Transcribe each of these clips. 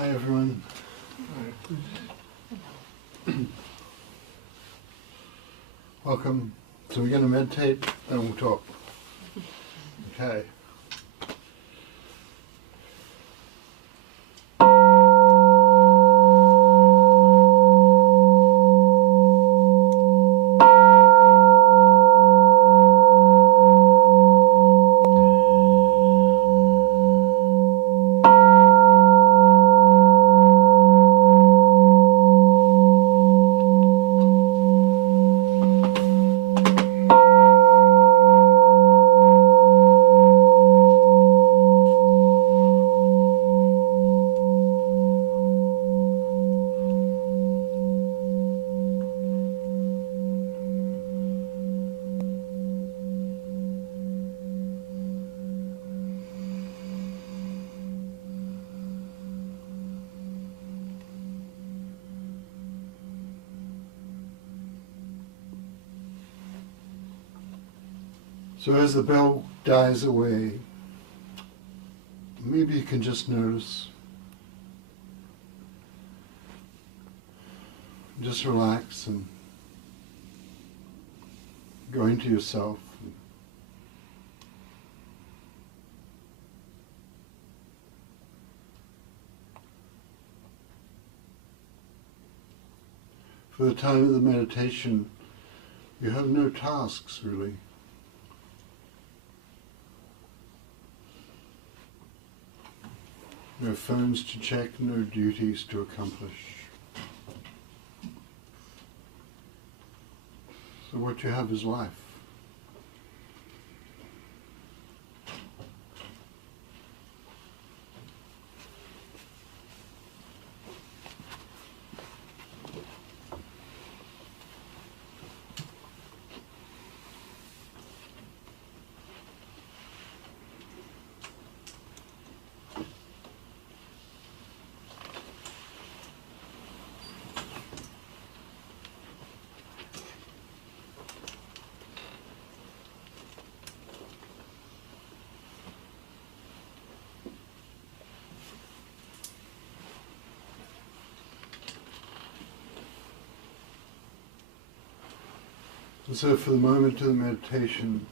Hi everyone. Welcome. So we're going to meditate and we'll talk. Okay. So as the bell dies away, maybe you can just notice, just relax and go into yourself. For the time of the meditation, you have no tasks really. No phones to check, no duties to accomplish. So what you have is life. And so for the moment of the meditation,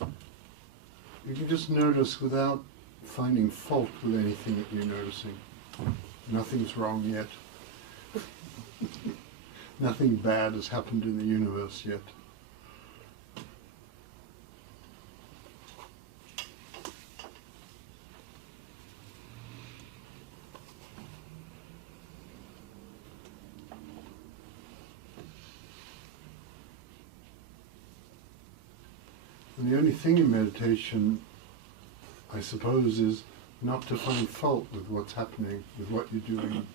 you can just notice without finding fault with anything that you're noticing. Nothing's wrong yet. Nothing bad has happened in the universe yet. And the only thing in meditation, I suppose, is not to find fault with what's happening, with what you're doing,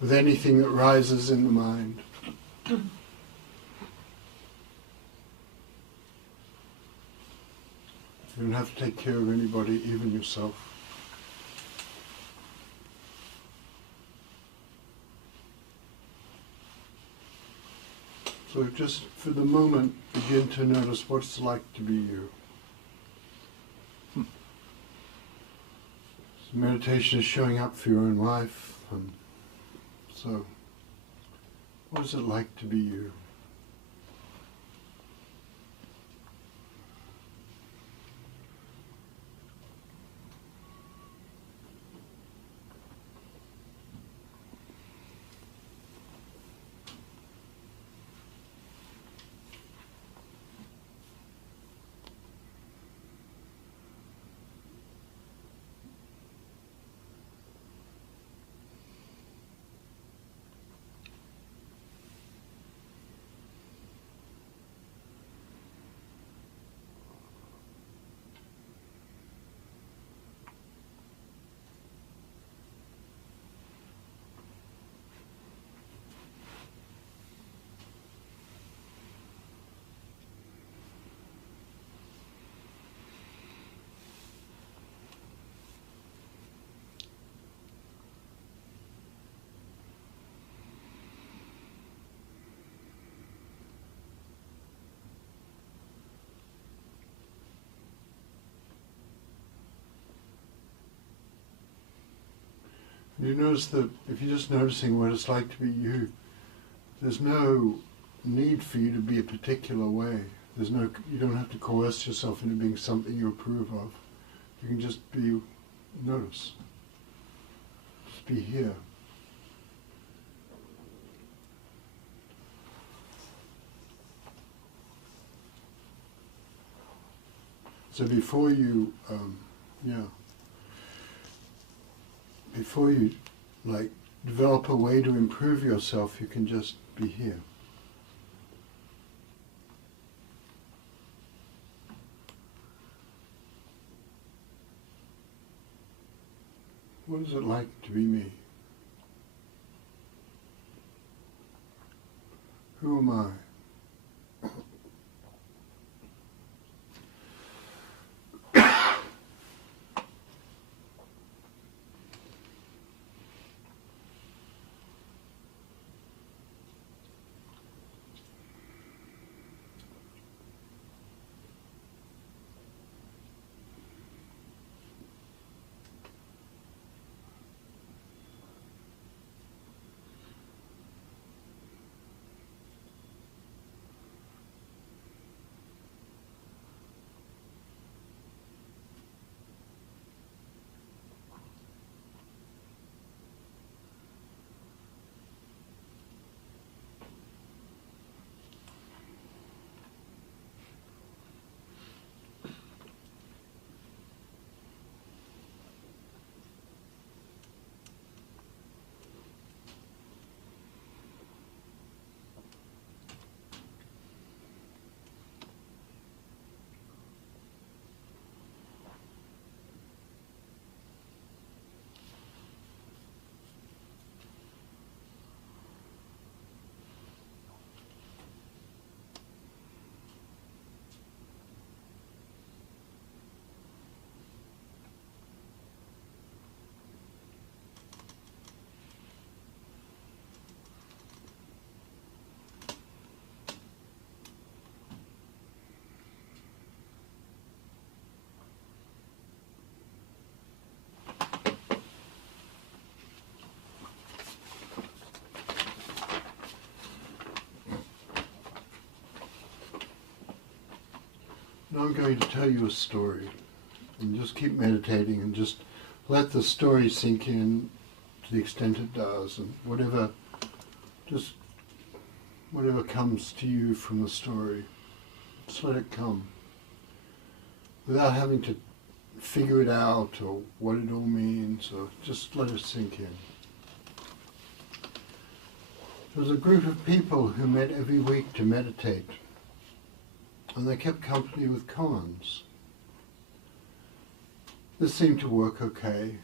with anything that rises in the mind. You don't have to take care of anybody, even yourself. So just for the moment, begin to notice what it's like to be you. So meditation is showing up for your own life. And so, what is it like to be you? You notice that if you're just noticing what it's like to be you, there's no need for you to be a particular way. You don't have to coerce yourself into being something you approve of. You can just notice. Just be here. So before you develop a way to improve yourself, you can just be here. What is it like to be me? Who am I? Now I'm going to tell you a story, and just keep meditating and just let the story sink in to the extent it does, and whatever comes to you from the story, just let it come without having to figure it out or what it all means, or just let it sink in. There was a group of people who met every week to meditate, and they kept company with koans. This seemed to work okay.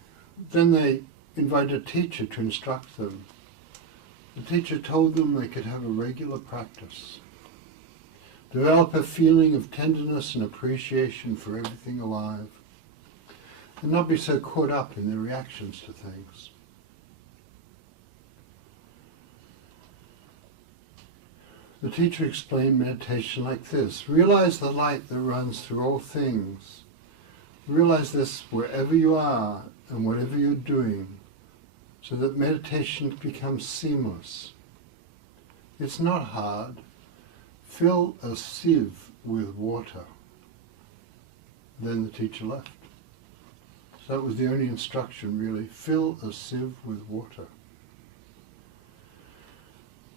Then they invited a teacher to instruct them. The teacher told them they could have a regular practice, develop a feeling of tenderness and appreciation for everything alive, and not be so caught up in their reactions to things. The teacher explained meditation like this: realize the light that runs through all things. Realize this wherever you are and whatever you're doing, so that meditation becomes seamless. It's not hard. Fill a sieve with water. Then the teacher left. So that was the only instruction, really. Fill a sieve with water.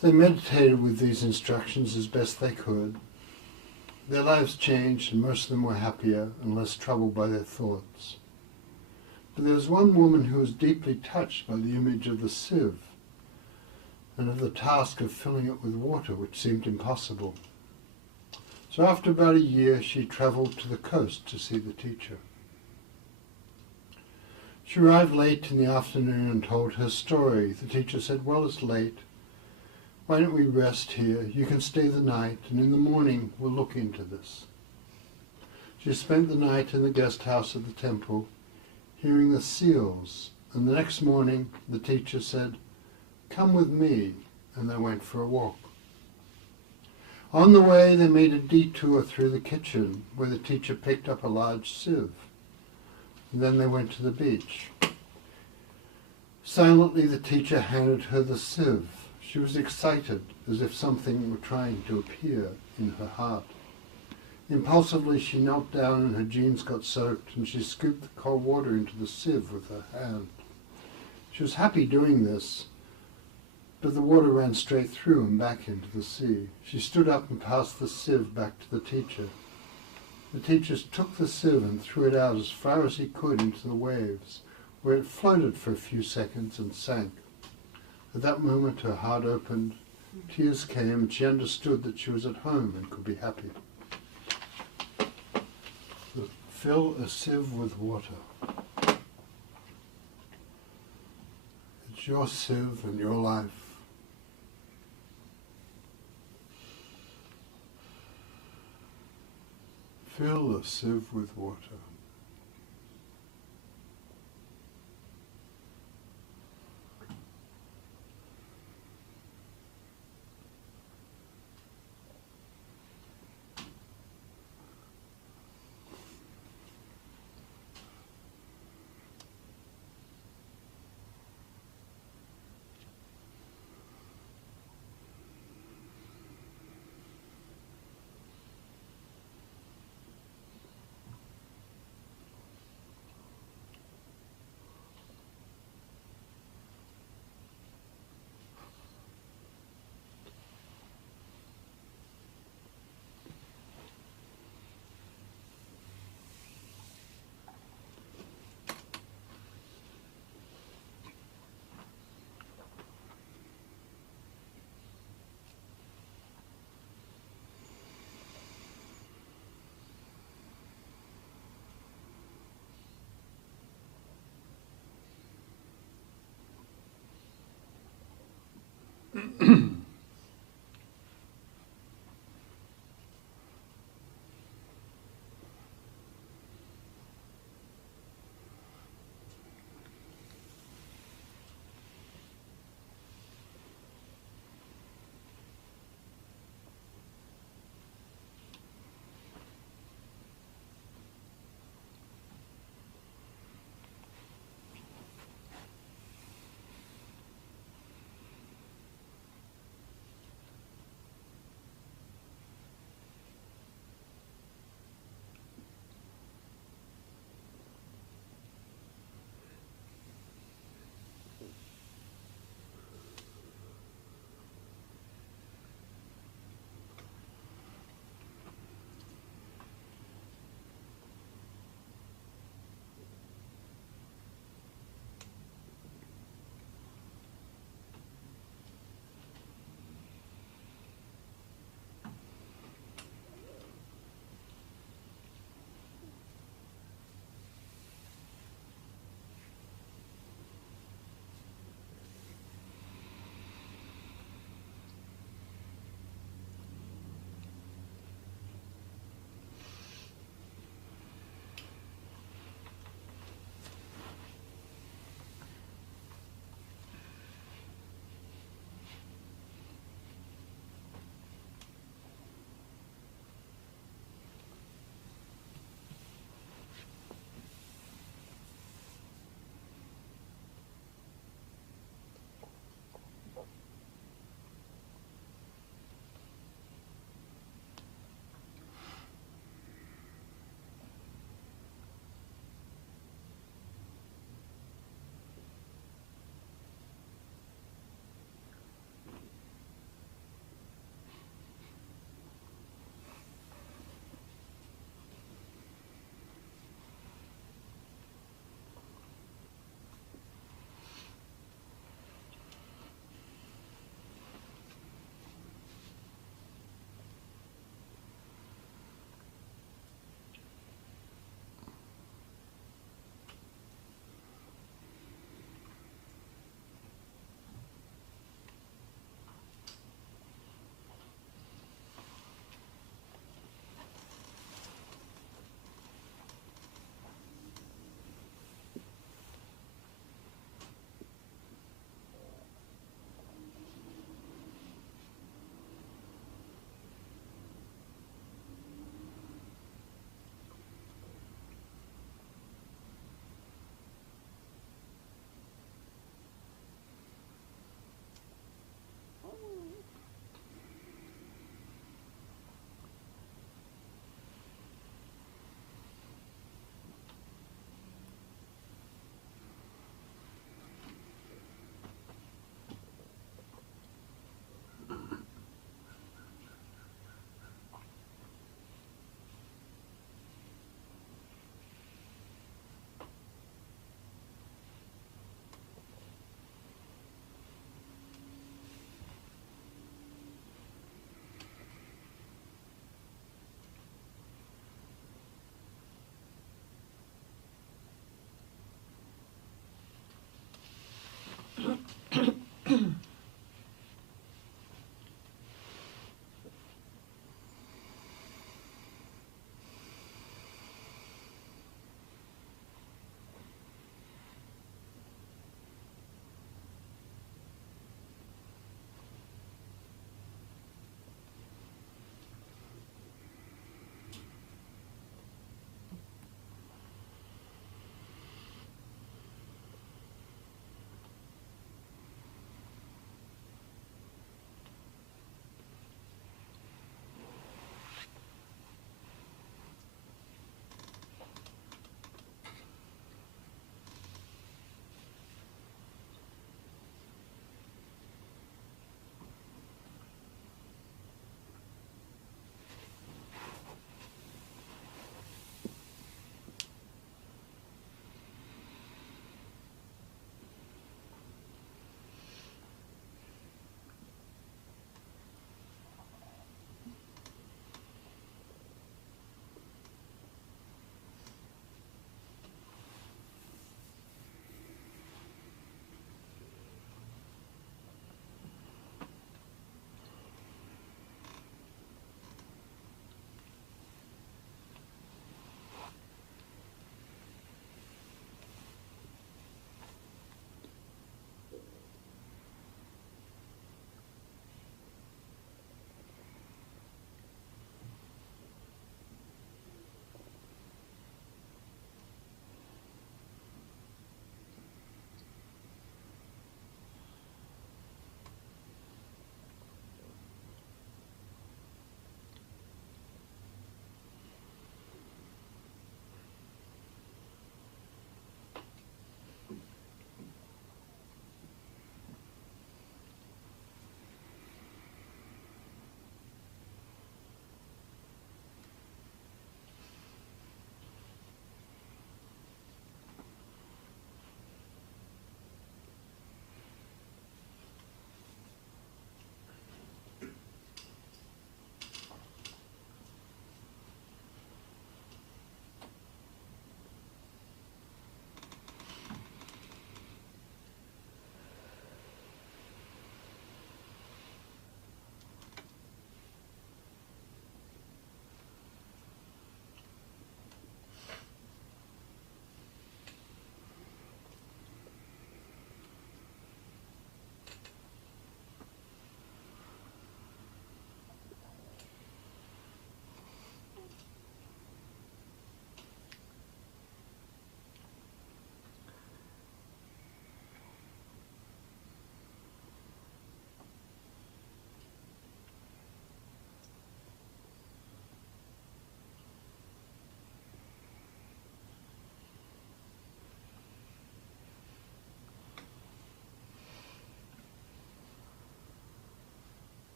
They meditated with these instructions as best they could. Their lives changed, and most of them were happier and less troubled by their thoughts. But there was one woman who was deeply touched by the image of the sieve and of the task of filling it with water, which seemed impossible. So after about a year, she travelled to the coast to see the teacher. She arrived late in the afternoon and told her story. The teacher said, "Well, it's late. Why don't we rest here? You can stay the night, and in the morning we'll look into this." She spent the night in the guest house of the temple, hearing the seals, and the next morning the teacher said, "Come with me," and they went for a walk. On the way they made a detour through the kitchen, where the teacher picked up a large sieve, and then they went to the beach. Silently the teacher handed her the sieve. She was excited, as if something were trying to appear in her heart. Impulsively she knelt down and her jeans got soaked, and she scooped the cold water into the sieve with her hand. She was happy doing this, but the water ran straight through and back into the sea. She stood up and passed the sieve back to the teacher. The teacher took the sieve and threw it out as far as he could into the waves, where it floated for a few seconds and sank. At that moment her heart opened, tears came, and she understood that she was at home and could be happy. Fill a sieve with water. It's your sieve and your life. Fill a sieve with water.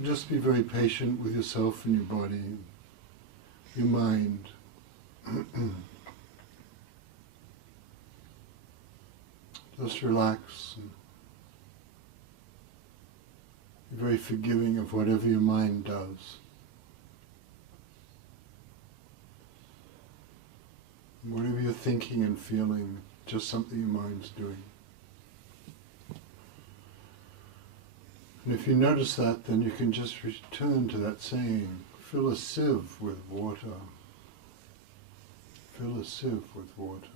So just be very patient with yourself and your body, your mind. Just relax and be very forgiving of whatever your mind does. Whatever you're thinking and feeling, just something your mind's doing. And if you notice that, then you can just return to that saying, fill a sieve with water. Fill a sieve with water.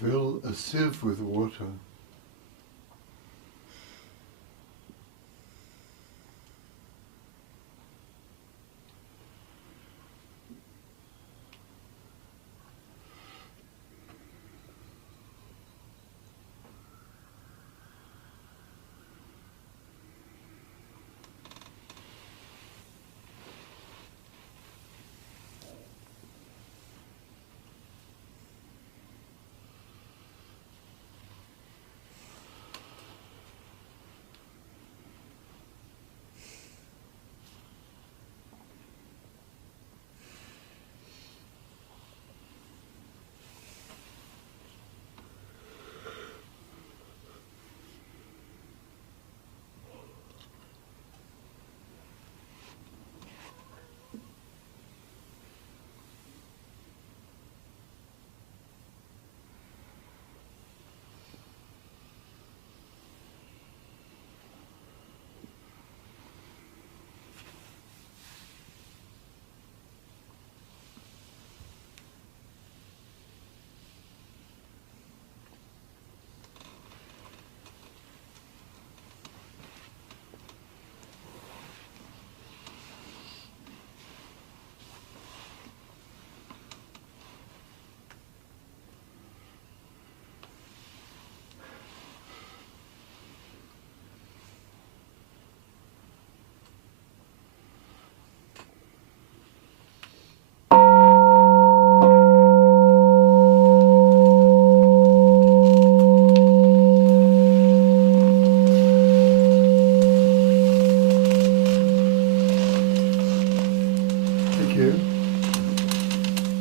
Fill a sieve with water.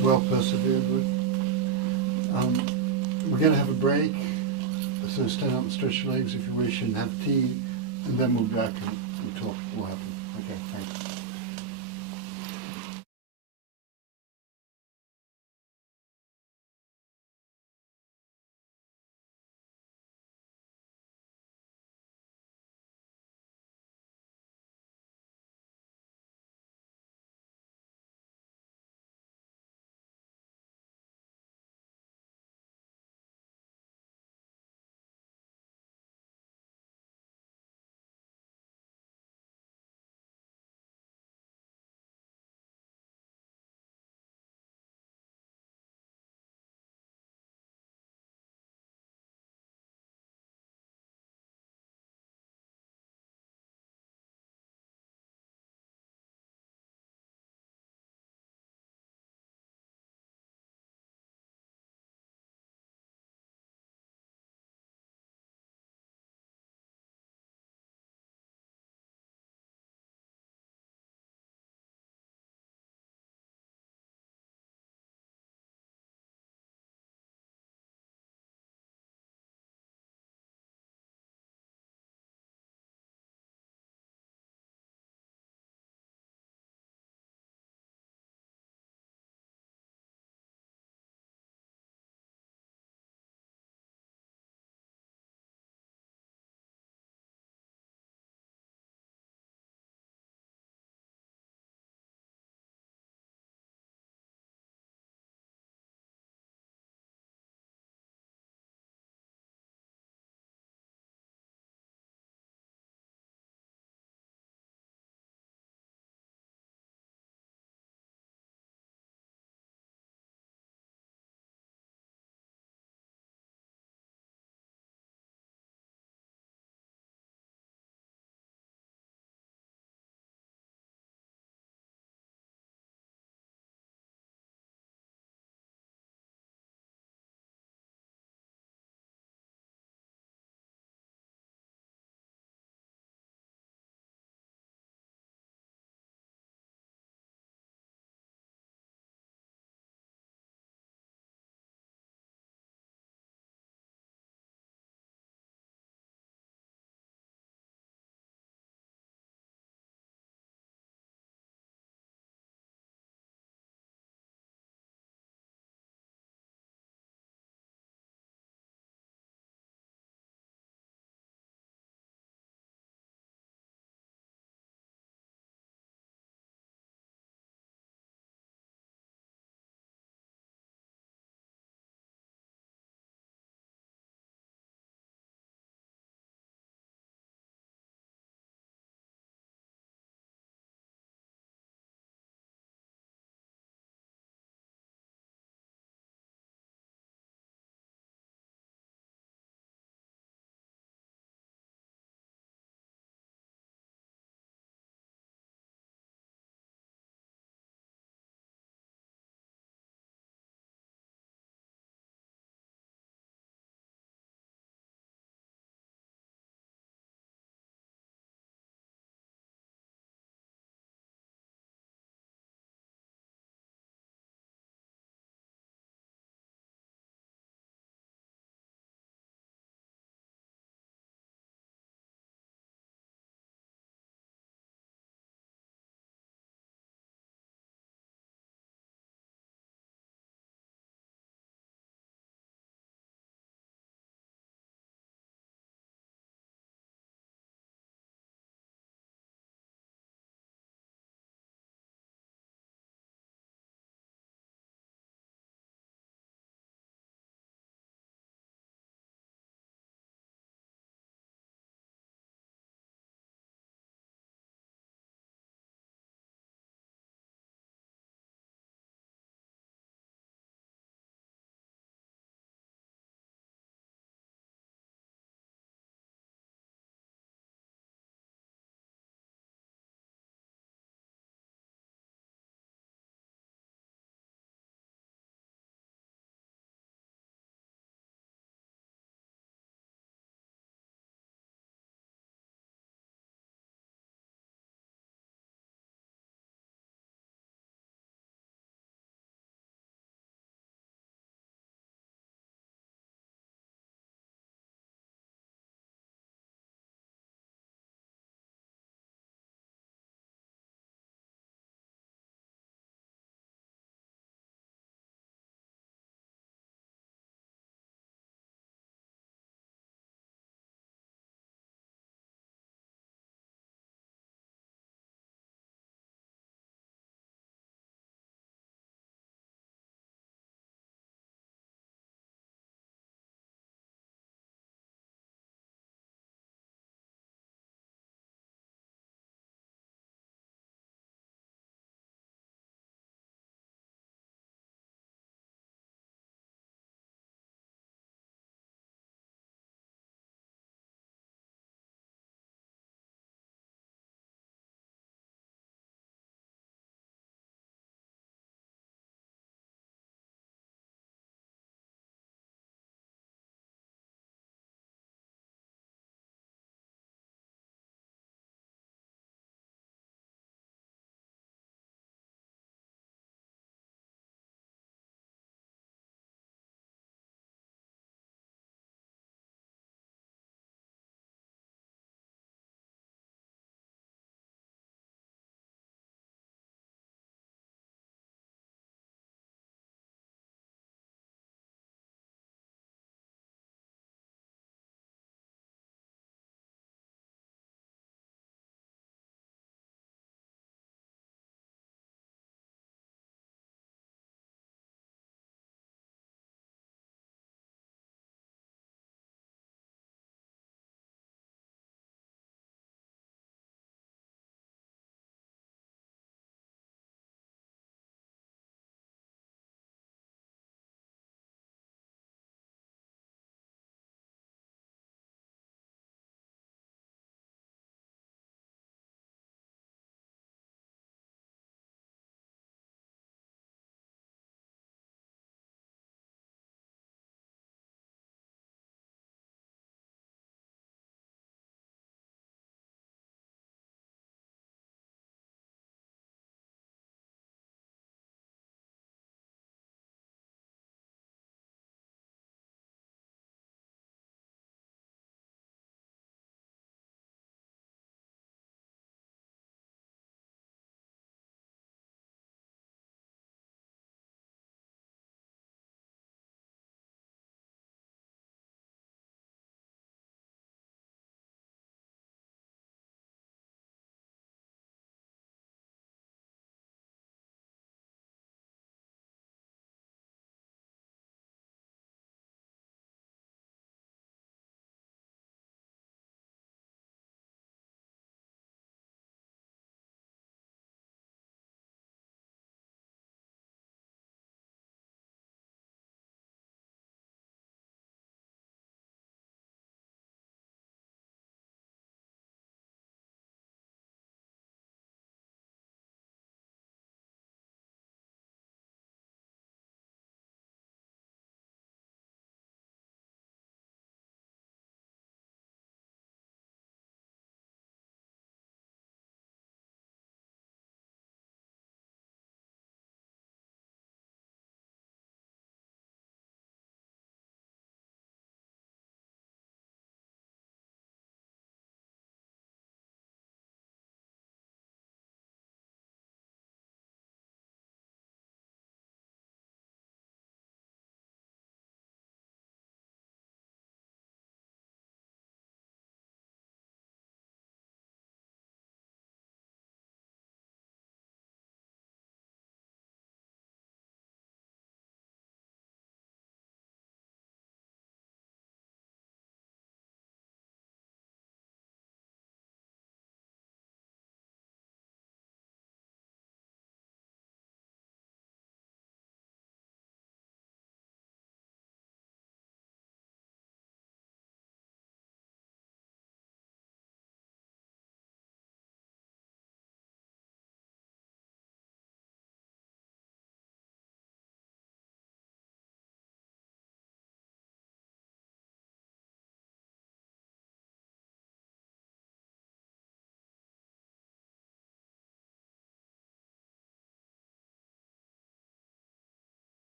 Well persevered with. We're going to have a break, so stand up and stretch your legs if you wish and have tea, and then we'll be back and talk what happened. Okay, thanks.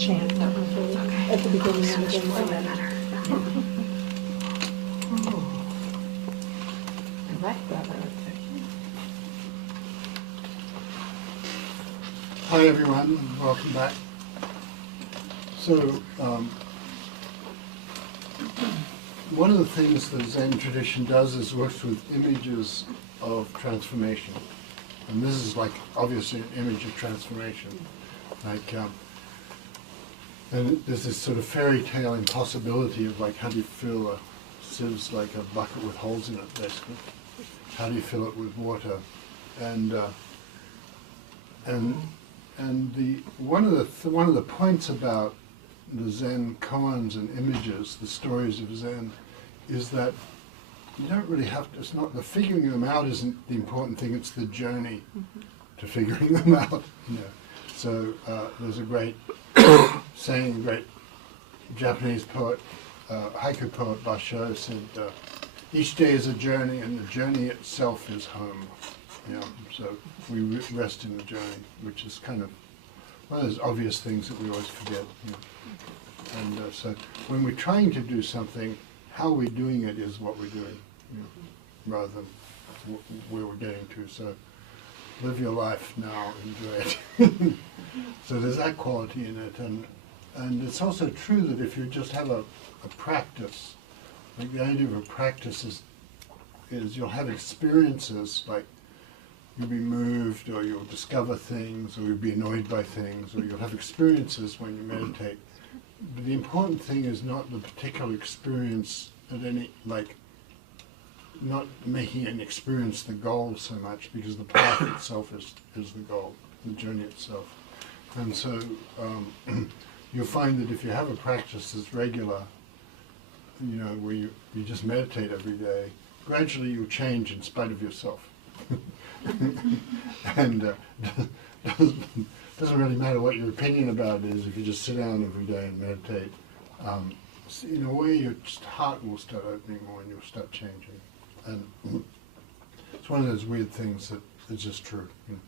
chant that was okay. At the beginning of the better. I like that. Hi everyone, and welcome back. So, one of the things the Zen tradition does is works with images of transformation. And this is like obviously an image of transformation. Like, and there's this sort of fairy tale impossibility of like, how do you fill a sieve's like a bucket with holes in it, basically. How do you fill it with water? And one of the points about the Zen koans and images, the stories of Zen, is that you don't really have to. It's not the figuring them out isn't the important thing. It's the journey to figuring them out. You know. So there's a great saying, a great Japanese poet, haiku poet Basho said, "Each day is a journey, and the journey itself is home." You know, so we rest in the journey, which is kind of one of those obvious things that we always forget. You know. And so when we're trying to do something, how we're doing it is what we're doing, you know, rather than where we're getting to. So live your life now, enjoy it. So there's that quality in it, and it's also true that if you just have a practice, like the idea of a practice is you'll have experiences like. You'll be moved, or you'll discover things, or you'll be annoyed by things, or you'll have experiences when you meditate. But the important thing is not the particular experience at any, like, not making an experience the goal so much, because the path itself is the goal, the journey itself. And so you'll find that if you have a practice that's regular, you know, where you just meditate every day, gradually you'll change in spite of yourself. And doesn't really matter what your opinion about it is if you just sit down every day and meditate. In a way, your heart will start opening more and you'll start changing. And it's one of those weird things that is just true. You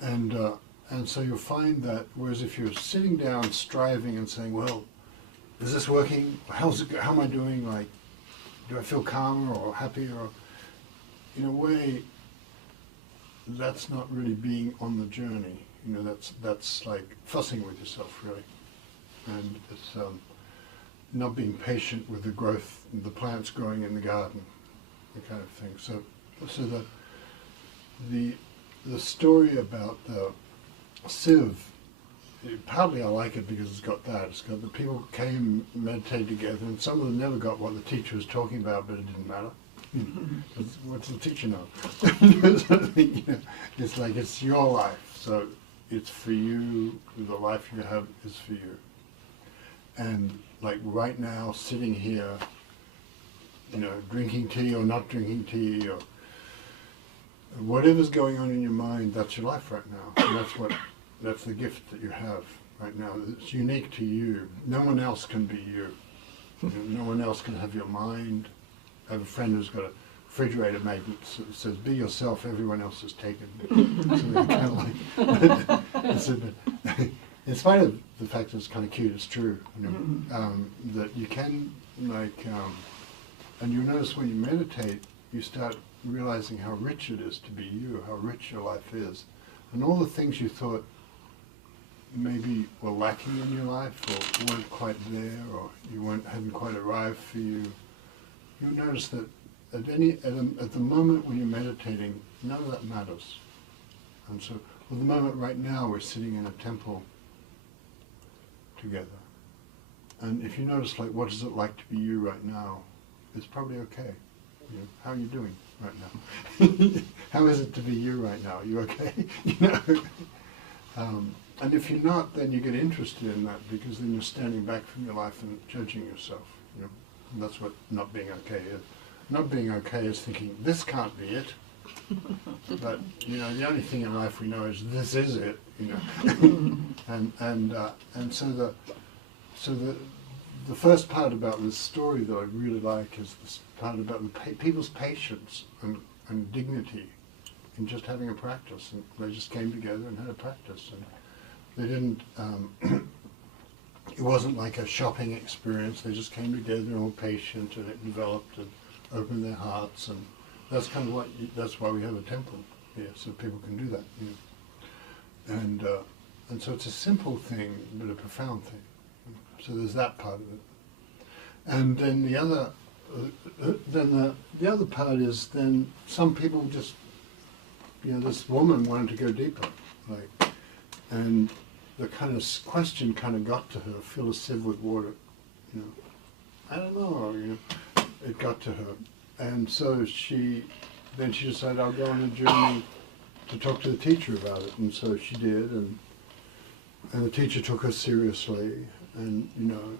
know? And so you'll find that, whereas if you're sitting down striving and saying, well, is this working? How am I doing? Like, do I feel calmer or happier? Or, in a way, that's not really being on the journey. You know, that's like fussing with yourself, really. And it's not being patient with the growth, the plants growing in the garden, the kind of thing. So the story about the sieve, partly I like it because it's got that. It's got the people came, meditated together, and some of them never got what the teacher was talking about, but it didn't matter. What's the teacher know? You know, it's like it's your life, so it's for you. The life you have is for you. And like right now, sitting here, you know, drinking tea or not drinking tea, or whatever's going on in your mind, that's your life right now. And that's the gift that you have right now. It's unique to you. No one else can be you. You know, no one else can have your mind. I have a friend who's got a refrigerator magnet that says, "Be yourself, everyone else is taken." So kind of like, in spite of the fact that it's kind of cute, it's true. You know, that you can, like, and you notice when you meditate, you start realizing how rich it is to be you, how rich your life is. And all the things you thought maybe were lacking in your life, or weren't quite there, or you hadn't quite arrived for you, you'll notice that at the moment when you're meditating, none of that matters. And so, well, the moment right now we're sitting in a temple together. And if you notice, like, what is it like to be you right now, it's probably okay. You know, how are you doing right now? How is it to be you right now? Are you okay? You know? And if you're not, then you get interested in that, because then you're standing back from your life and judging yourself. You know? And that's what not being okay is. Not being okay is thinking, this can't be it. But, you know, the only thing in life we know is this is it, you know. And so the first part about this story that I really like is this part about people's patience and dignity in just having a practice. And they just came together and had a practice. And they didn't it wasn't like a shopping experience. They just came together, all patient, and it developed and opened their hearts, and that's kind of what that's why we have a temple here, so people can do that. You know. And so it's a simple thing, but a profound thing. So there's that part of it. And then the other, the other part is then some people just, you know, this woman wanted to go deeper, like, and the kind of question kind of got to her, fill a sieve with water, you know. I don't know, you know, it got to her. And so she decided, I'll go on a journey to talk to the teacher about it. And so she did, and the teacher took her seriously, and, you know,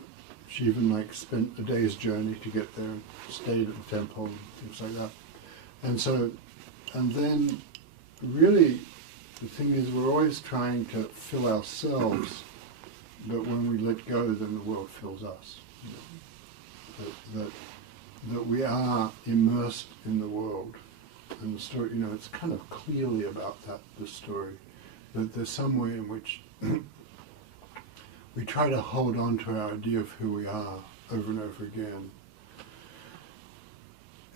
she even like spent a day's journey to get there and stayed at the temple and things like that. And so, and then really the thing is we're always trying to fill ourselves, but when we let go, then the world fills us. You know? That we are immersed in the world. And the story, you know, it's kind of clearly about that, the story. That there's some way in which we try to hold on to our idea of who we are over and over again.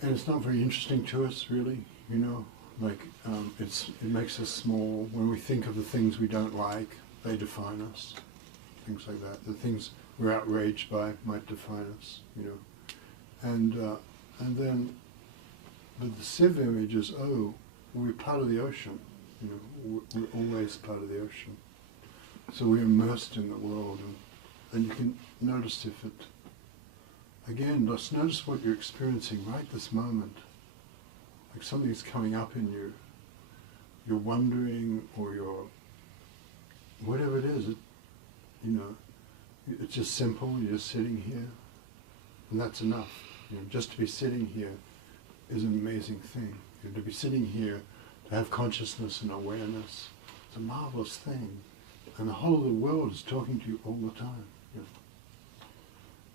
And it's not very interesting to us, really, you know. Like, it makes us small. When we think of the things we don't like, they define us. Things like that. The things we're outraged by might define us, you know. And then, but the sieve image is, oh, we're part of the ocean. You know, we're always part of the ocean. So we're immersed in the world, and you can notice if it, again, just notice what you're experiencing right this moment. Like something's coming up in you. You're wondering, or you're, whatever it is, you know, it's just simple, you're just sitting here, and that's enough. You know, just to be sitting here is an amazing thing. You know, to be sitting here, to have consciousness and awareness, it's a marvelous thing. And the whole of the world is talking to you all the time. You know.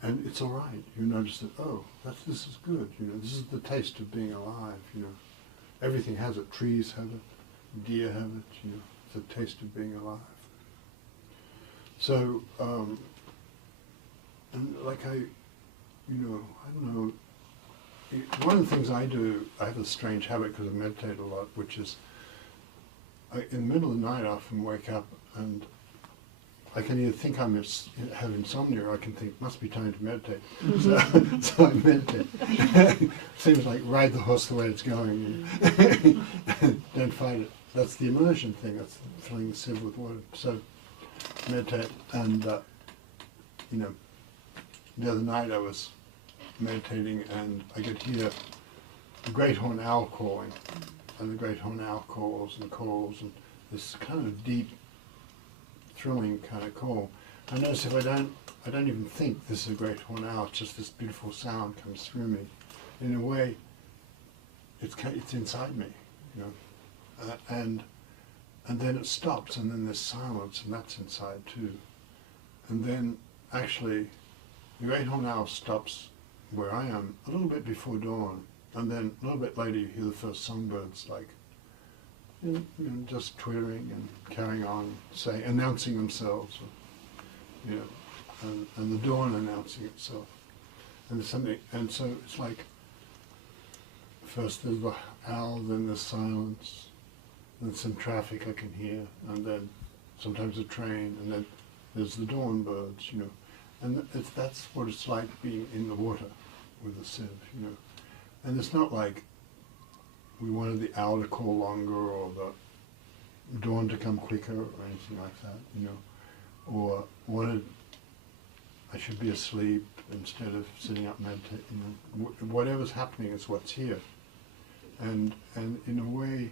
And it's all right. You notice that, oh, this is good. You know, this is the taste of being alive. You know, everything has it. Trees have it. Deer have it. You know, it's a taste of being alive. So, and like I don't know. One of the things I do, I have a strange habit because I meditate a lot, which is, in the middle of the night I often wake up and I can either think have insomnia, or I can think, must be time to meditate. So I meditate. Seems like ride the horse the way it's going. You know? Don't fight it. That's the immersion thing. That's filling the sieve with water. So meditate, and you know, the other night I was meditating and I could hear the great horned owl calling, and the great horned owl calls and this kind of deep, thrilling kind of call. I notice if I don't even think this is a great horned owl, it's just this beautiful sound comes through me. In a way, it's inside me, you know, and then it stops, and then there's silence, and that's inside too. And then actually, the great horned owl stops where I am a little bit before dawn, and then a little bit later you hear the first songbirds, like, you know, just twittering and carrying on, announcing themselves, or, you know, and the dawn announcing itself, and there's something, and so it's like, first there's the owl, then there's silence, then some traffic I can hear, and then sometimes a train, and then there's the dawn birds, you know. And that's what it's like being in the water with a sieve, you know. And it's not like we wanted the owl to call longer or the dawn to come quicker or anything like that, you know. Or wanted I should be asleep instead of sitting up meditating. You know. Whatever's happening is what's here. And in a way,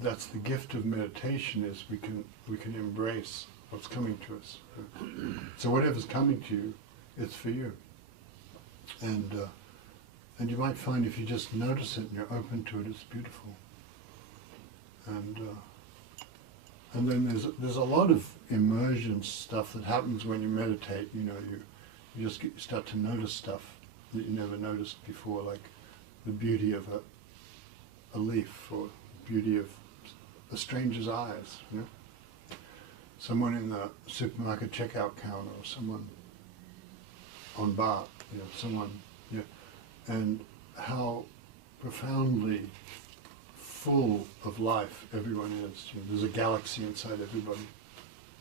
that's the gift of meditation, is we can embrace what's coming to us. So whatever's coming to you, it's for you. And you might find if you just notice it and you're open to it, it's beautiful. And then there's a lot of immersion stuff that happens when you meditate. You know, you just start to notice stuff that you never noticed before, like the beauty of a leaf, or the beauty of a stranger's eyes. You know. someone in the supermarket checkout counter, or someone on bar, someone, and how profoundly full of life everyone is. There's a galaxy inside everybody,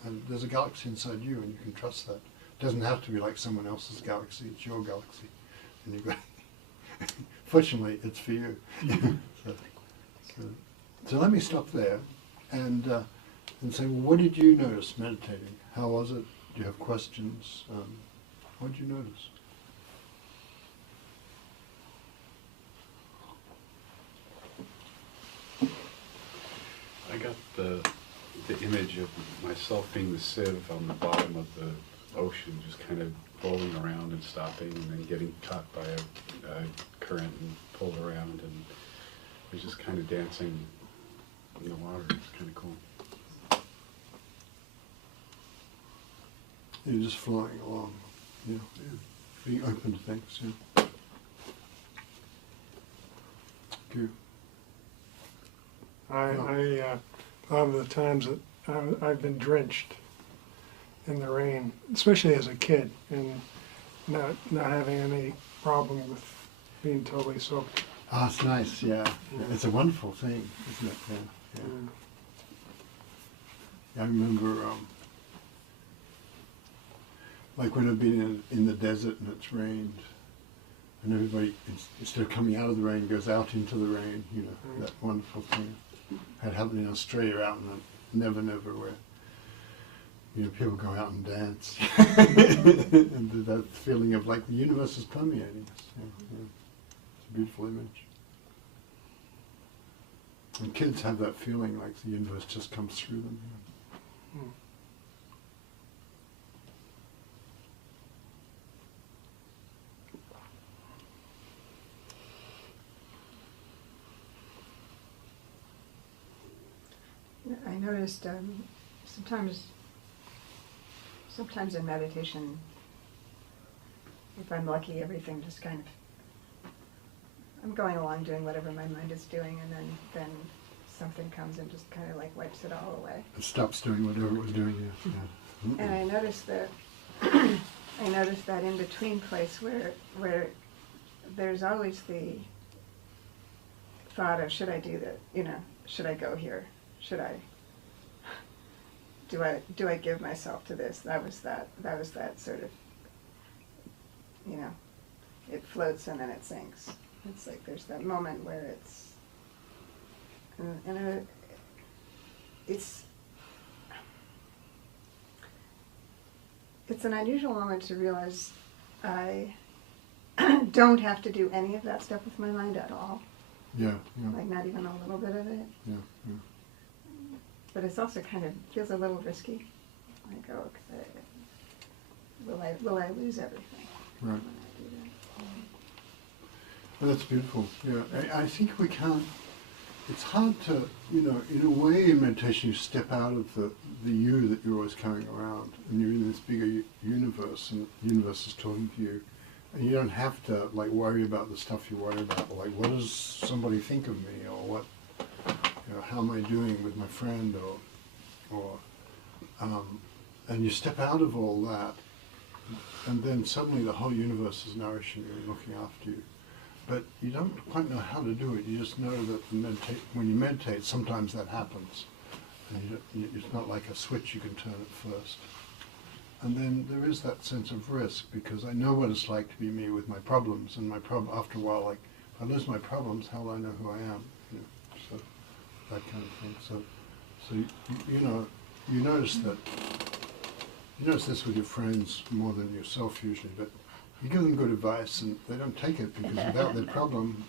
and there's a galaxy inside you, and you can trust that. It doesn't have to be like someone else's galaxy; it's your galaxy, and you've got. Fortunately, it's for you. So let me stop there, and say, well, what did you notice meditating? How was it? Do you have questions? What did you notice? I got the image of myself being the sieve on the bottom of the ocean, just kind of rolling around and stopping, and then getting caught by a current and pulled around, and it was just kind of dancing in the water. It's kind of cool. You're just flying along, being open to things. Yeah. Thank you. A lot of the times that I've been drenched in the rain, especially as a kid, and not having any problem with being totally soaked. Ah, it's nice, yeah. It's a wonderful thing, isn't it? Yeah. I remember, like when I've been in the desert and it's rained, and everybody, instead of coming out of the rain, goes out into the rain, that wonderful thing. Had happened in Australia out in the Never Never, where people go out and dance, and that feeling of like the universe is permeating us. It's a beautiful image. And kids have that feeling like the universe just comes through them. I noticed sometimes in meditation, if I'm lucky, everything just kind of, I'm going along doing whatever my mind is doing, and then something comes and just kind of like wipes it all away. It stops doing whatever it was doing. Yeah. And I noticed that in between place where there's always the thought of, should I do that? Should I go here? Should I? Do I give myself to this? That was that sort of, it floats and then it sinks. It's like there's that moment where it's an unusual moment to realize I don't have to do any of that stuff with my mind at all. Yeah. Like not even a little bit of it. Yeah. But it's also kind of feels a little risky. Like, will I lose everything? Right. When I do that? Well, that's beautiful. Yeah, I think we can't. It's hard to, in a way, in meditation, you step out of the you that you're always carrying around, and you're in this bigger universe, and the universe is talking to you, and you don't have to worry about the stuff you worry about, like what does somebody think of me, or what. How am I doing with my friend, and you step out of all that, and then suddenly the whole universe is nourishing you and looking after you. But you don't quite know how to do it. You just know that when you meditate, sometimes that happens. And it's not like a switch you can turn at first. And then there is that sense of risk, because I know what it's like to be me with my problems, and after a while, like, if I lose my problems, how will I know who I am? So that kind of thing. So you notice that. You notice this with your friends more than yourself usually, but you give them good advice and they don't take it, because without their problem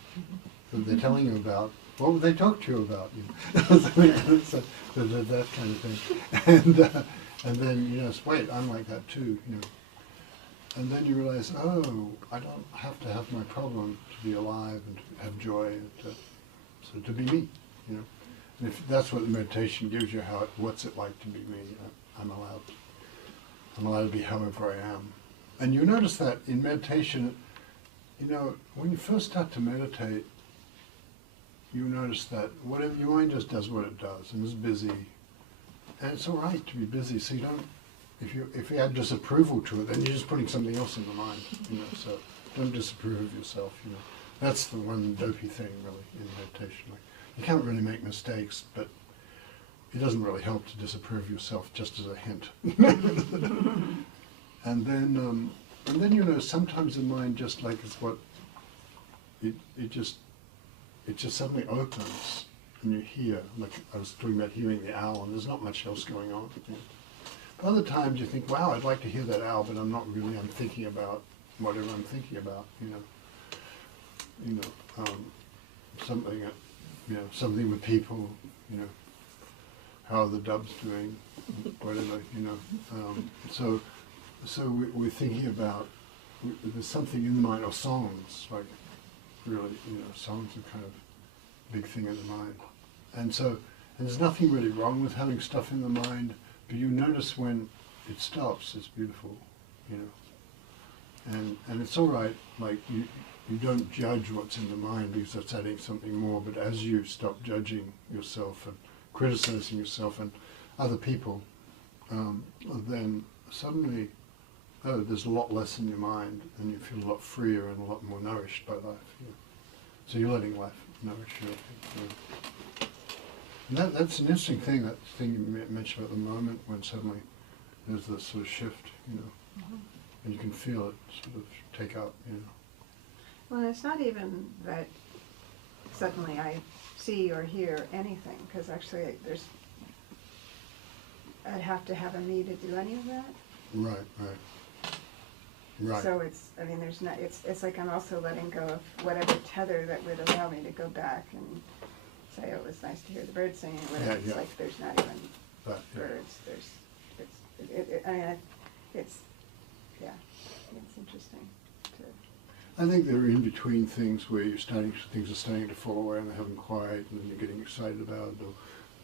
that they're telling you about, what would they talk to you about? So that kind of thing. And then wait, I'm like that too. And then you realize, oh, I don't have to have my problem to be alive and to have joy and to be me. And if that's what the meditation gives you, what's it like to be me? I'm allowed to be however I am. And you notice that in meditation, when you first start to meditate, you notice that whatever your mind just does what it does, and is busy, and it's all right to be busy. So you don't, if you add disapproval to it, then you're just putting something else in the mind. You know, so don't disapprove of yourself. You know, that's the one dopey thing really in meditation. Like, you can't really make mistakes, but it doesn't really help to disapprove of yourself, just as a hint. And then you know, sometimes the mind just like is what it just suddenly opens, and you hear. Like I was talking about hearing the owl, and there's not much else going on. You know. But other times you think, wow, I'd like to hear that owl, but I'm not really. I'm thinking about whatever I'm thinking about. Something. Something with people. You know, how are the doves doing? Whatever. You know. So we're thinking about. There's something in the mind, or songs, like really, you know, songs are kind of a big thing in the mind. And there's nothing really wrong with having stuff in the mind, but you notice when it stops, it's beautiful, you know. And it's all right, like you don't judge what's in the mind because that's adding something more, but as you stop judging yourself and criticizing yourself and other people, then suddenly, there's a lot less in your mind, and you feel a lot freer and a lot more nourished by life. Yeah. So you're letting life nourish you. Yeah. And that's an interesting thing, that thing you mentioned about the moment when suddenly there's this sort of shift, you know, and you can feel it sort of take up, you know. Well, it's not even that suddenly I see or hear anything, because actually I'd have to have a me to do any of that. Right. So it's like I'm also letting go of whatever tether that would allow me to go back and say, oh, it was nice to hear the birds singing, or whatever. It's like there's not even birds. It's interesting. I think there are in between things where things are starting to fall away and they're having quiet, and then you're getting excited about it,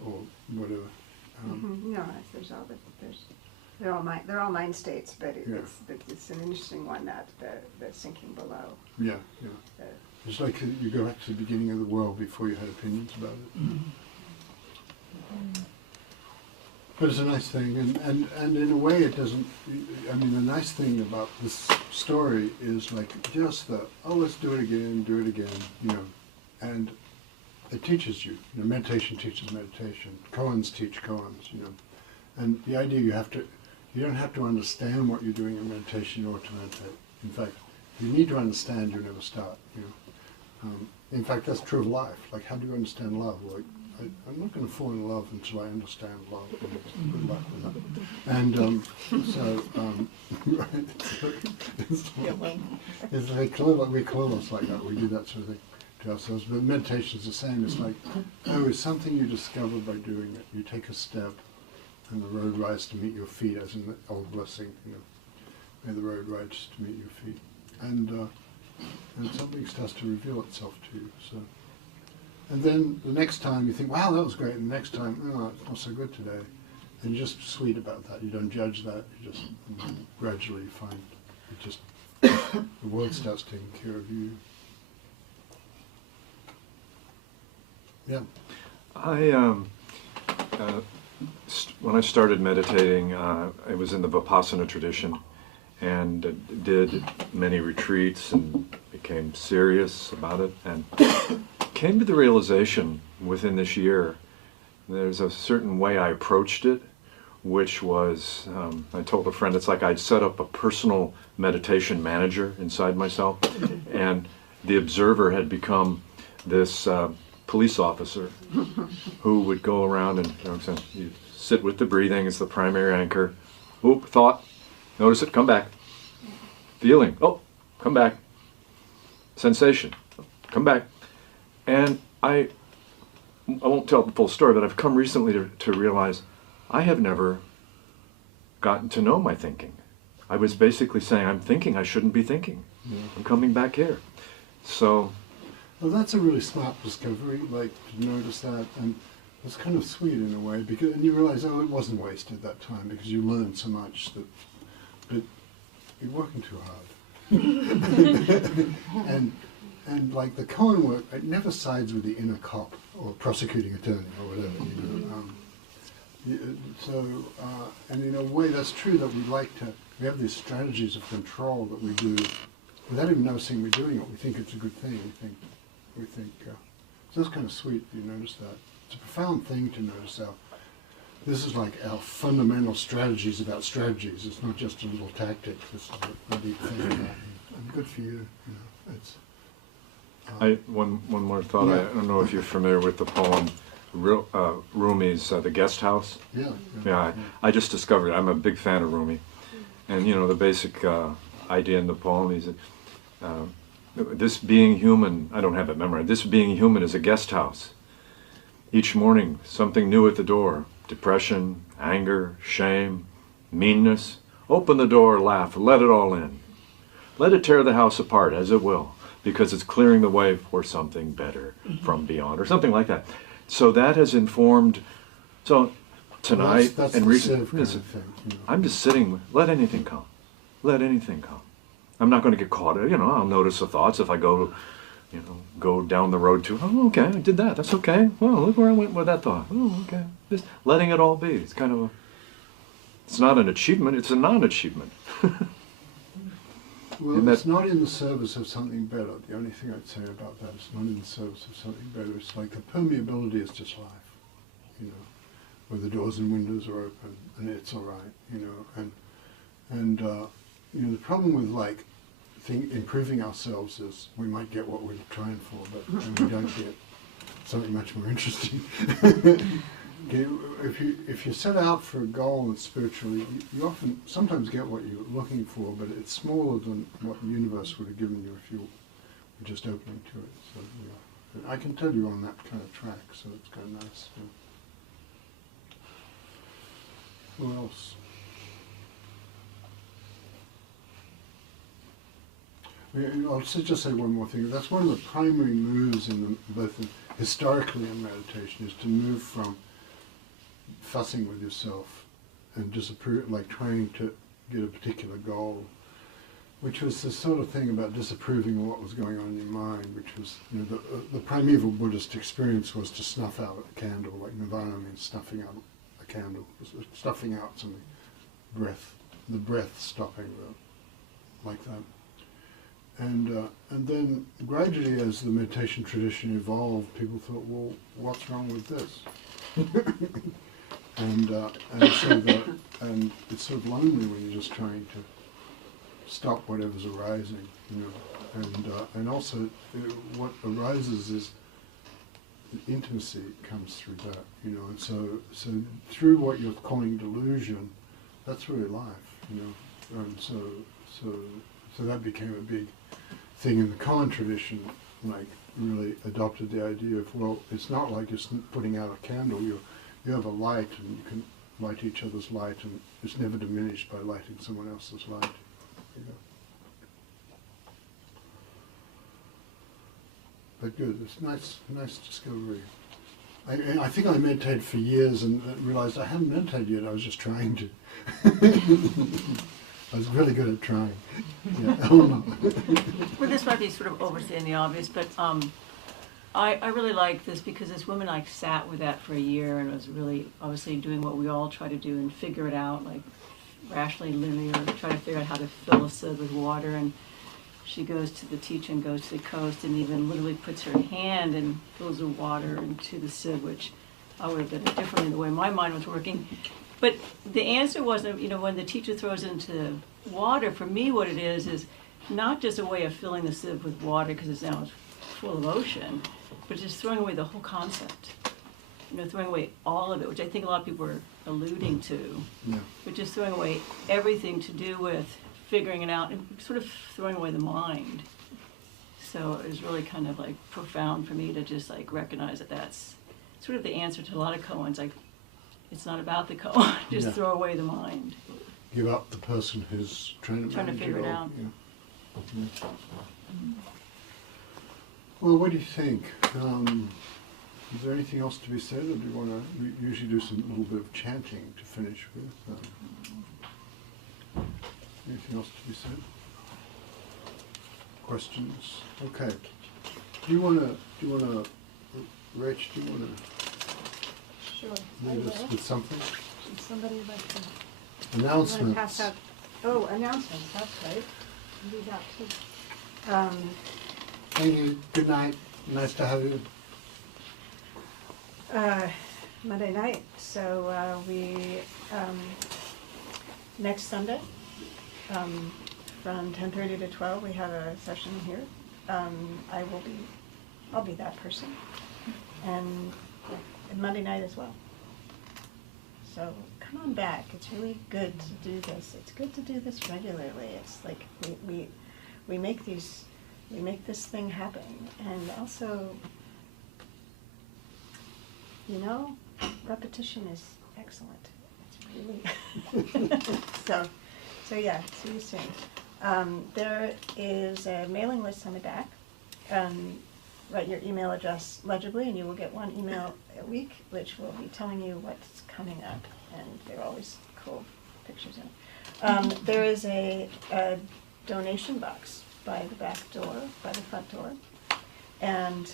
or whatever. No, they're all mind states, but it's an interesting one, that the sinking below. Yeah. It's like you go back to the beginning of the world before you had opinions about it. But it's a nice thing, and in a way it doesn't. I mean, the nice thing about this story is like just let's do it again, you know, and it teaches you. You know, meditation teaches meditation. Koans teach koans, you know, and the idea you don't have to understand what you're doing in meditation in order to meditate. In fact, you need to understand, you never start. You know, in fact, that's true of life. Like, how do you understand love? Like, I'm not going to fall in love until I understand love. Good luck with that. And it's like we're clueless like that. We do that sort of thing to ourselves. But meditation's the same. It's like, it's something you discover by doing it. You take a step, and the road rides to meet your feet, as in the old blessing, you know. May the road rides to meet your feet, and something starts to reveal itself to you. So, and then the next time you think, wow, that was great, and the next time, it's not so good today, and you're just sweet about that. You don't judge that. You just gradually find it just the world starts taking care of you. Yeah. When I started meditating, I was in the Vipassana tradition and did many retreats and became serious about it, and came to the realization within this year there's a certain way I approached it, which was, I told a friend, it's like I'd set up a personal meditation manager inside myself, and the observer had become this police officer who would go around and you sit with the breathing as the primary anchor. Oop, thought, notice it, come back. Feeling, oh, come back. Sensation, come back. And I won't tell the full story, but I've come recently to realize I have never gotten to know my thinking. I was basically saying, I'm thinking I shouldn't be thinking. Yeah. I'm coming back here. So. Well, that's a really smart discovery, like to notice that, and it's kind of sweet in a way, and you realize, it wasn't wasted that time, because you learned so much but you're working too hard. and like the Koan work, it never sides with the inner cop or prosecuting attorney or whatever, you know. And in a way, that's true that we have these strategies of control that we do without even noticing we're doing it. We think it's a good thing. We think. So that's kind of sweet. You notice that. It's a profound thing to notice how this is like our fundamental strategies about strategies. It's not just a little tactic. This is a deep thing. And good for you. You know, it's. One more thought. Yeah. I don't know if you're familiar with the poem Rumi's The Guest House. Yeah. I just discovered it. I'm a big fan of Rumi. And you know, the basic idea in the poem is that this being human, I don't have it memorized, this being human is a guest house. Each morning, something new at the door. Depression, anger, shame, meanness. Open the door, laugh, let it all in. Let it tear the house apart, as it will, because it's clearing the way for something better from beyond, or something like that. So that has informed, so tonight that's and the recently, sieve kind of thing, you know. I'm just sitting, let anything come. Let anything come. I'm not going to get caught, you know, I'll notice the thoughts if I go, you know, go down the road to, oh, okay, I did that, that's okay. Well, look where I went with that thought. Oh, okay. Just letting it all be. It's kind of it's not an achievement, it's a non-achievement. Well, it's not in the service of something better. The only thing I'd say about that is not in the service of something better. It's like the permeability is just life, you know, where the doors and windows are open and it's all right, you know. And you know, the problem with like improving ourselves is we might get what we're trying for, but and we don't get something much more interesting. If you set out for a goal that's spiritually, you sometimes get what you're looking for, but it's smaller than what the universe would have given you if you were just opening to it. So yeah. I can tell you're on that kind of track, so it's kind of nice. Yeah. Who else? I'll just say one more thing. That's one of the primary moves historically in meditation, is to move from fussing with yourself and like trying to get a particular goal, which was the sort of thing about disapproving of what was going on in your mind, which was, you know, the primeval Buddhist experience was to snuff out a candle, like nirvana means snuffing out a candle, stuffing out something, the breath stopping, like that. And then gradually, as the meditation tradition evolved, people thought, well, what's wrong with this? and it's sort of lonely when you're just trying to stop whatever's arising, you know. And also, what arises is intimacy comes through that, you know. And so through what you're calling delusion, that's really life, you know. And so that became a big thing in the Koan tradition, like really adopted the idea of, well, it's not like you're putting out a candle, you have a light and you can light each other's light, and it's never diminished by lighting someone else's light. You know. But good, it's nice discovery. I think I meditated for years and realized I hadn't meditated yet, I was just trying to. I was really good at trying. Yeah. Well, this might be sort of overstating the obvious, but I really like this because this woman like sat with that for a year and was really obviously doing what we all try to do and figure it out, like rationally linear, try to figure out how to fill a sieve with water. And she goes to the teacher and goes to the coast and even literally puts her hand and fills the water into the sieve, which I would have done it differently the way my mind was working. But the answer wasn't, you know, when the teacher throws it into water, for me what it is not just a way of filling the sieve with water because it's now full of ocean, but just throwing away the whole concept. You know, throwing away all of it, which I think a lot of people are alluding to. Yeah. But just throwing away everything to do with figuring it out and sort of throwing away the mind. So it was really kind of like profound for me to just like recognize that that's sort of the answer to a lot of koans. Like, it's not about the koan, just Yeah. throw away the mind. Give up the person who's trying to Figure it out. Yeah. Yeah. Well, what do you think? Is there anything else to be said, or do you want to? We usually do some little bit of chanting to finish with. Anything else to be said? Questions? Okay. Do you want to? Rach, do you want to Sure, I lead us will. with something? Would somebody like to, want to Announcements. pass out? Oh, announcements, that's right. Do that too. Thank you. Good night. Nice to have you. Monday night, so we, next Sunday, from 10:30 to 12, we have a session here. I'll be that person. And Monday night as well. So come on back. It's really good to do this. It's good to do this regularly. It's like we make this thing happen. And also, you know, repetition is excellent. It's really so yeah, see you soon. There is a mailing list on the back. Write your email address legibly and you will get one email a week which will be telling you what's coming up, and they're always cool pictures in it. There is a donation box by the back door, by the front door, and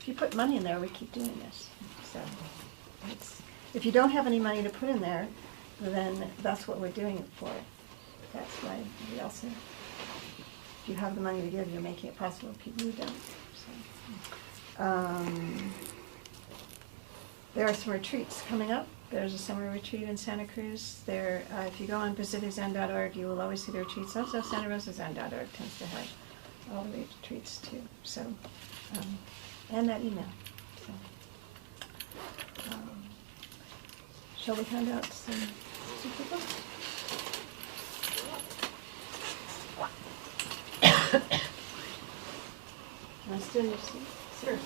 if you put money in there, we keep doing this. So if you don't have any money to put in there, then that's what we're doing it for. That's why we also, if you have the money to give, you're making it possible for people who don't. So, there are some retreats coming up. There's a summer retreat in Santa Cruz. There, if you go on visitazan.org, you will always see the retreats. Also, santarosazan.org tends to have all the retreats too. So, and that email. So, shall we hand out some people? Can I steal your seat? Sure.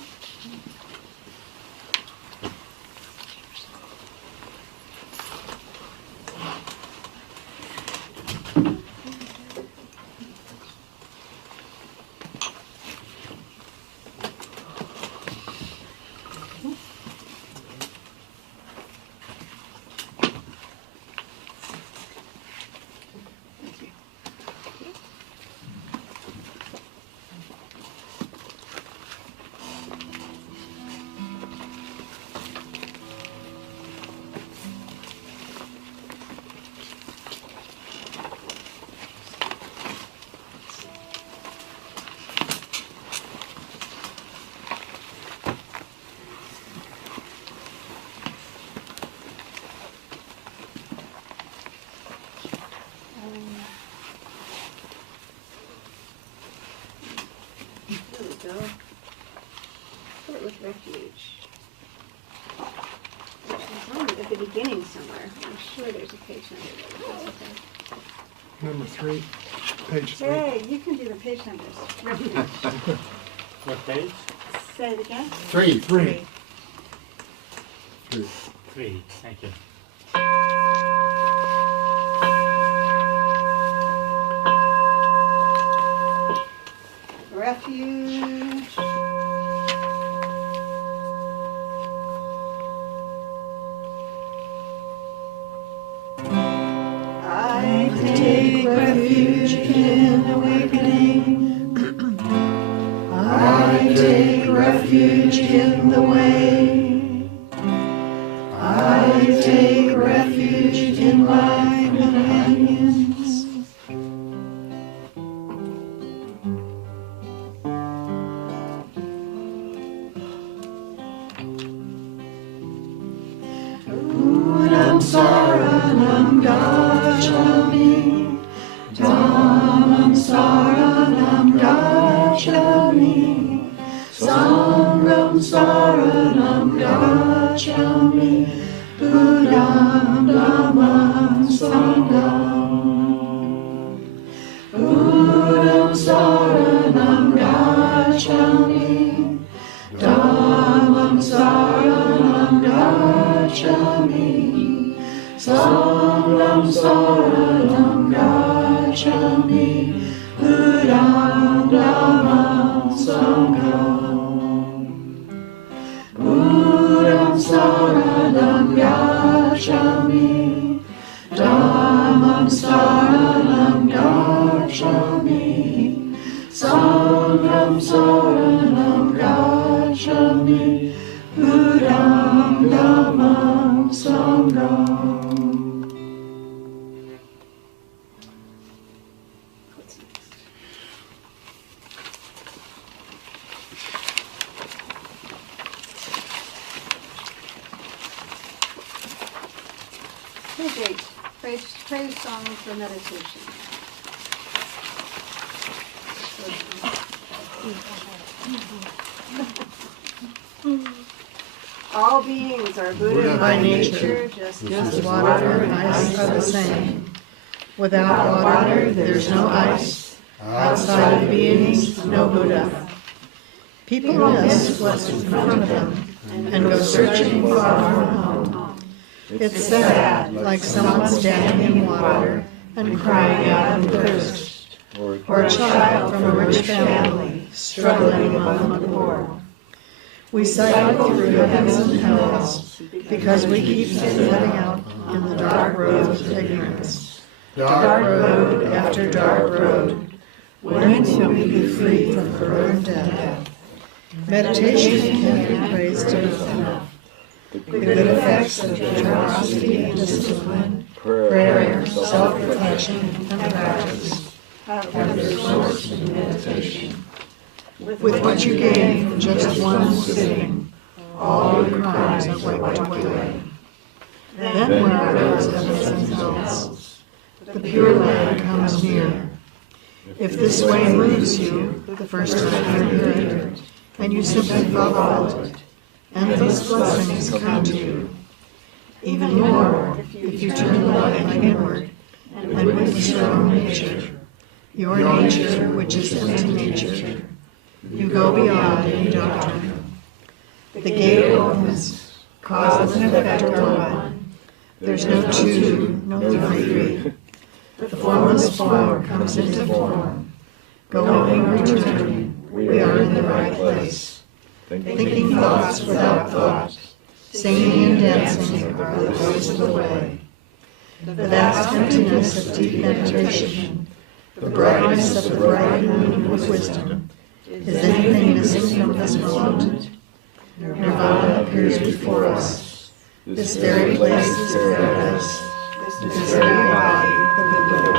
There we go. Put it with refuge. It's on at the beginning somewhere. I'm sure there's a page number there. That's okay. Number 3, page 3. Hey, you can do the page numbers. Refuge. What page? Say it again. 3. 3. 3. 3, thank you. Refuge. I take refuge in awakening. I take refuge in the way. I take refuge in my companions. Udam saranam gacchami, dhammam saranam gacchami, sangham saranam gacchami, buddham dhammam sangham. Udam saranam gacchami, dhammam saranam gacchami, sangham saranam gacchami, buddham dhammam sangham. Buddham saranam gacchami, dhammam saranam gacchami, sangham saranam gacchami, Udam Dhammam Sangham. What's next? Page 8, praise song for meditation. All beings are Buddha by nature, just Just water and ice are the same. Without water, there's no ice. Outside of beings, no Buddha. People miss what's in front of them and go searching far from home. It's sad, like someone standing in water and crying out in thirst. Or a child from a rich family struggling among the poor. We cycle through heavens and hells because we keep heading out in the dark road of ignorance. Dark road after dark road. When shall we be free from the road of death? Meditation can't be praised enough. The good effects of generosity and discipline, prayer, self-reflection, and practice have their source in meditation. With what you gain from just one sitting, all your crimes are wiped away. Then where are those heavens and hells? The Pure Land comes near. If this way moves you, the first time you hear it, and you simply follow it, endless blessings come to you. Even more, if you turn the light inward and witness your own nature, which is empty nature. You go beyond any doctrine. The gate opens, cause and effect are one. There's no two, no three. The formless form comes into form. Going and returning, we are in the right place. Thinking thoughts without thought, singing and dancing are the ways of the way. The vast emptiness of deep meditation, the brightness of the bright moon with wisdom. Is anything missing from this moment? Nirvana appears before us. This very place is paradise. This very body, the Buddha.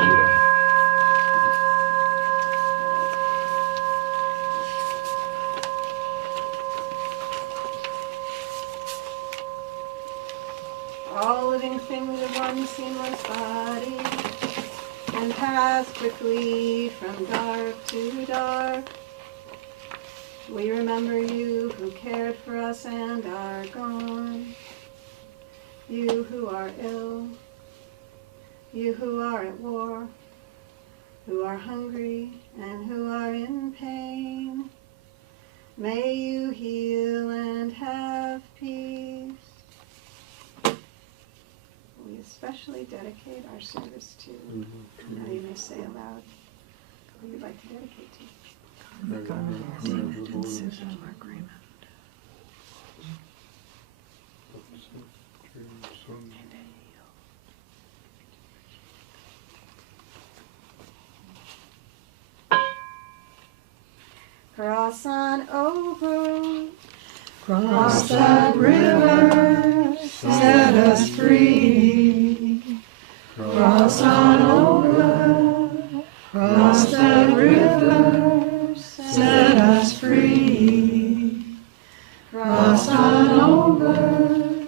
All living things are one seamless body and pass quickly from dark to dark. We remember you who cared for us and are gone. You who are ill, you who are at war, who are hungry and who are in pain. May you heal and have peace. We especially dedicate our service to, now you may say aloud, who you'd like to dedicate to. Cross on over, Cross that river, set us free. Cross on over, cross that river, set us free. Cross on over,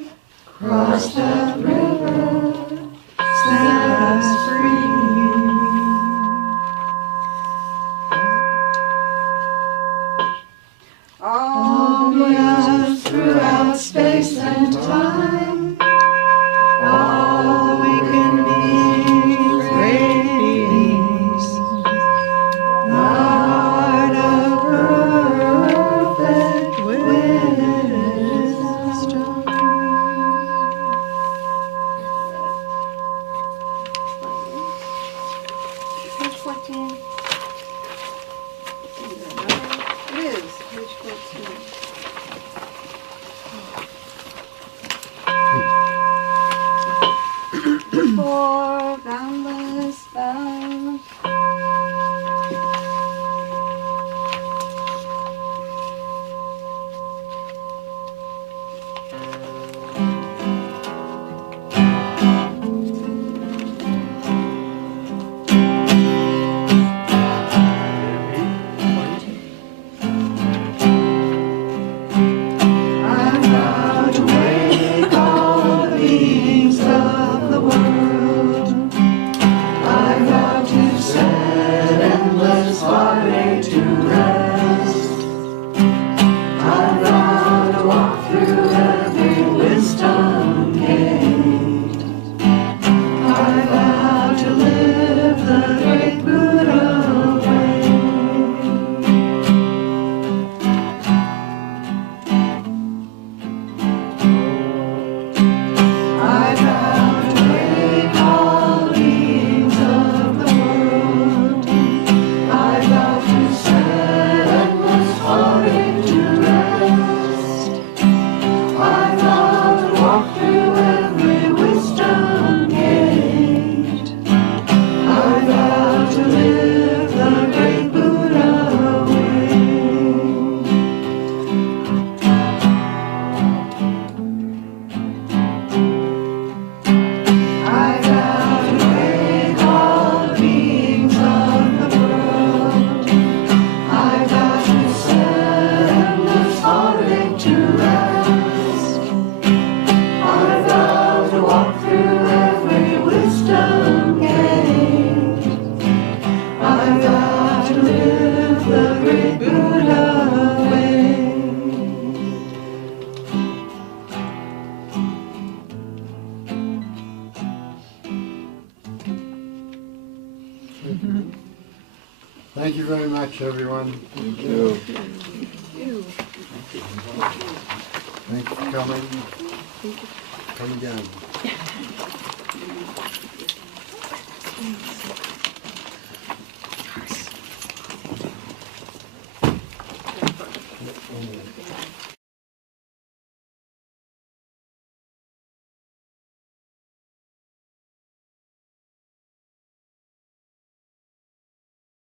cross that river, set us free. all Buddhas throughout space and time, all awakened beings, great beings, much, everyone. Thank you. Thanks for coming. Come again.